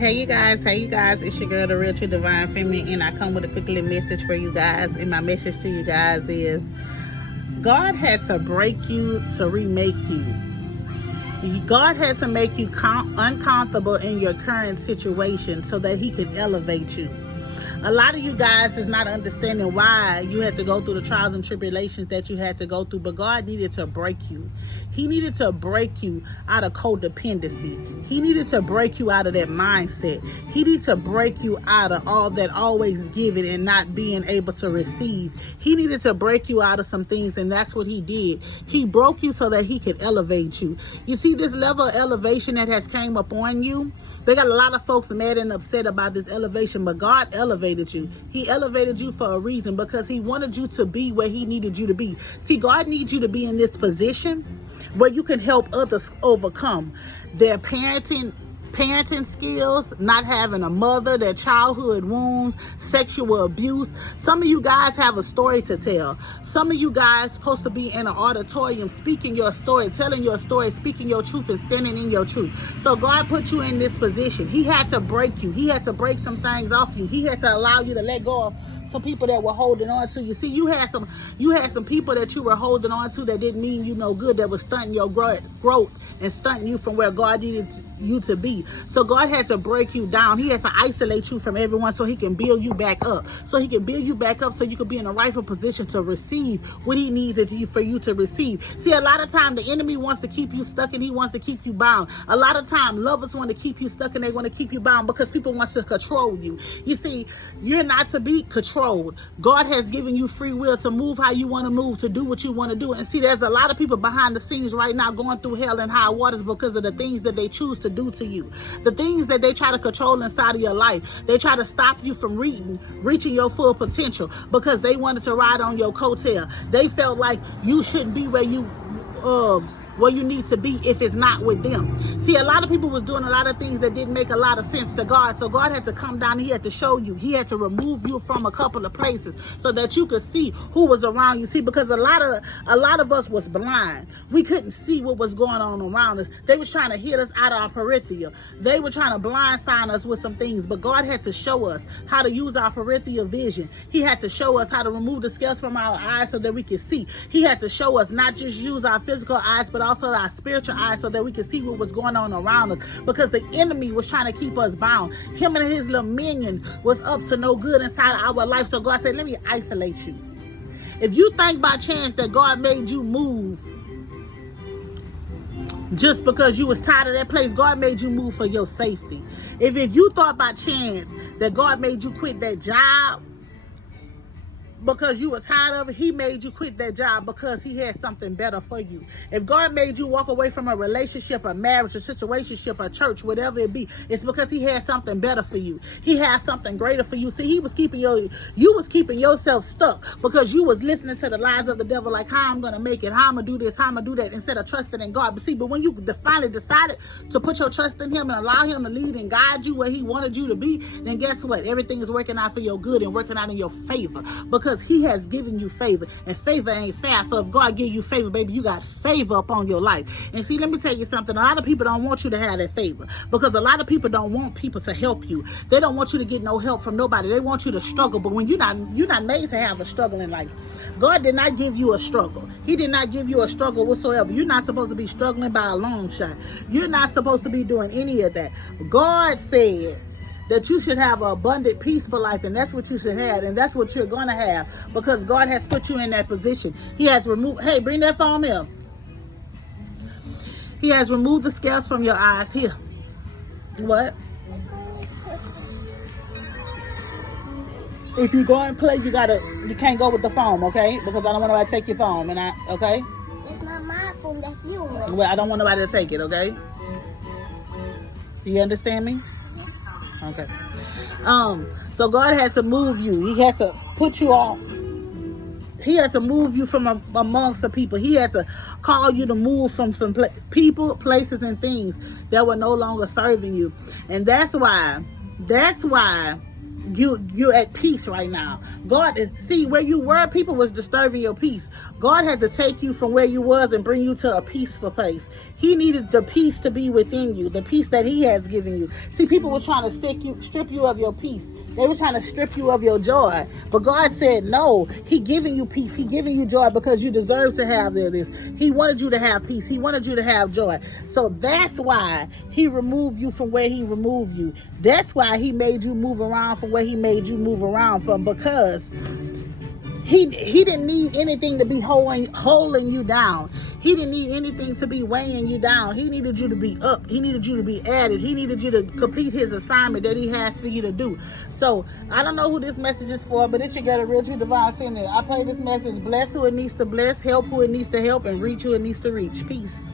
Hey you guys, it's your girl, the Real True Divine Feminine, and I come with a quick little message for you guys. And my message to you guys is, God had to break you to remake you. God had to make you uncomfortable in your current situation so that he could elevate you. A lot of you guys is not understanding why you had to go through the trials and tribulations that you had to go through, but God needed to break you. He needed to break you out of codependency. He needed to break you out of that mindset. He needed to break you out of all that always giving and not being able to receive. He needed to break you out of some things, and that's what he did. He broke you so that he could elevate you. You see this level of elevation that has came upon you? They got a lot of folks mad and upset about this elevation, but God elevated you. He elevated you for a reason, because he wanted you to be where he needed you to be. See, God needs you to be in this position where you can help others overcome their parenting skills, not having a mother, their childhood wounds, sexual abuse. Some of you guys have a story to tell. Some of you guys supposed to be in an auditorium speaking your story, telling your story, speaking your truth, and standing in your truth. So God put you in this position. He had to break you. He had to break some things off you. He had to allow you to let go of some people that were holding on to you. See, you had some people that you were holding on to that didn't mean you no good, that was stunting your growth and stunting you from where God needed you to be. So God had to break you down. He had to isolate you from everyone so he can build you back up. So he can build you back up so you can be in a rightful position to receive what he needs for you to receive. See, a lot of time the enemy wants to keep you stuck and he wants to keep you bound. A lot of time lovers want to keep you stuck and they want to keep you bound because people want to control you. You see, you're not to be controlled. God has given you free will to move how you want to move, to do what you want to do. And see, there's a lot of people behind the scenes right now going through hell and high waters because of the things that they choose to do to you. The things that they try to control inside of your life. They try to stop you from reaching your full potential because they wanted to ride on your coattail. They felt like you shouldn't be where you need to be if it's not with them. See, a lot of people was doing a lot of things that didn't make a lot of sense to God. So God had to come down. He had to show you. He had to remove you from a couple of places so that you could see who was around you. See, because a lot of us was blind. We couldn't see what was going on around us. They was trying to hit us out of our peripheral. They were trying to blindside us with some things. But God had to show us how to use our peripheral vision. He had to show us how to remove the scales from our eyes so that we could see. He had to show us not just use our physical eyes, but also our spiritual eyes so that we could see what was going on around us, because the enemy was trying to keep us bound. Him and his little minion was up to no good inside our life. So God said, let me isolate you. If you think by chance that God made you move just because you was tired of that place, God made you move for your safety. If you thought by chance that God made you quit that job because you was tired of it, he made you quit that job because he had something better for you. If God made you walk away from a relationship, a marriage, a situationship, a church, whatever it be, it's because he had something better for you. He had something greater for you. See, you was keeping yourself stuck because you was listening to the lies of the devil, like how I'm going to make it, how I'm going to do this, how I'm going to do that, instead of trusting in God. But when you finally decided to put your trust in him and allow him to lead and guide you where he wanted you to be, then guess what? Everything is working out for your good and working out in your favor, because he has given you favor, and favor ain't fair. So if God give you favor, baby, you got favor upon your life. And see, let me tell you something. A lot of people don't want you to have that favor, because a lot of people don't want people to help you. They don't want you to get no help from nobody. They want you to struggle. But when you're not made to have a struggle in life. God did not give you a struggle. He did not give you a struggle whatsoever. You're not supposed to be struggling by a long shot. You're not supposed to be doing any of that. God said that you should have an abundant, peaceful life, and that's what you should have, and that's what you're going to have, because God has put you in that position. He has removed, hey, bring that phone here. He has removed the scales from your eyes. Here. What? If you go and play, you can't go with the phone, okay? Because I don't want nobody to take your phone, okay? It's not my phone, that's yours. Well, I don't want nobody to take it, okay? You understand me? Okay. So God had to move you. He had to put you off. He had to move you from amongst the people. He had to call you to move from some people, places, and things that were no longer serving you. And that's why you're at peace right now. God, see, where you were, people was disturbing your peace. God had to take you from where you was and bring you to a peaceful place. He needed the peace to be within you, the peace that he has given you. See, people were trying to strip you of your peace. They were trying to strip you of your joy. But God said, no, he giving you peace. He giving you joy because you deserve to have this. He wanted you to have peace. He wanted you to have joy. So that's why he removed you from where he removed you. That's why he made you move around from where he made you move around from, because he didn't need anything to be holding you down. He didn't need anything to be weighing you down. He needed you to be up. He needed you to be added. He needed you to complete his assignment that he has for you to do. So I don't know who this message is for, but it's your girl, the Real True Divine Feminine. I pray this message bless who it needs to bless, help who it needs to help, and reach who it needs to reach. Peace.